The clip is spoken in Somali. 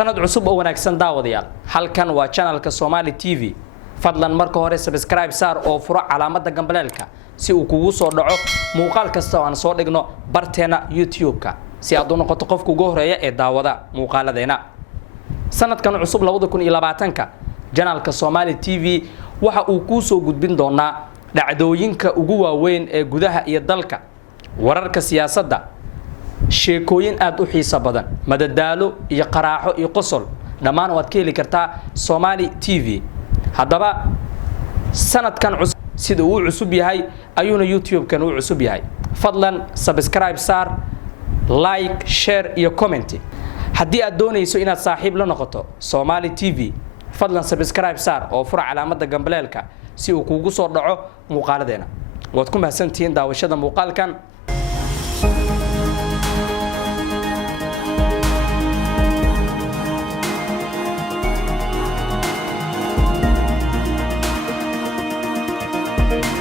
sanad cusub oo wanaagsan daawadayaal halkan waa channelka Somali TV fadlan marka hore subscribe saar oo furo calaamada gambaleelka si uu kugu soo dhaco muuqaal kasta oo aan soo dhigno barteena YouTube-ka si aad u noqoto qofka ugu horeeya ee daawada muuqaaladeena sanadkan cusub 2020ka channelka Somali TV waxa uu ku soo gudbin doonaa dhacdooyinka ugu waaweyn ee gudaha iyo dalka wararka siyaasadda sheekooyin aad u xiiso badan madadaalo iyo qaraaxo iyo qosol dhamaan waad ka heli kartaa Somali TV haddaba sanadkan cusub sida uu cusub yahay ayuuna YouTube-kan uu cusub yahay fadlan subscribe saar like share iyo comment haddii aad doonayso inaad saaxiib la noqoto Somali TV fadlan subscribe saar oo furo calaamada gambaleelka si uu kugu soo dhaco muuqaaladeena waad ku mahadsantihiin daawashada muuqaalkan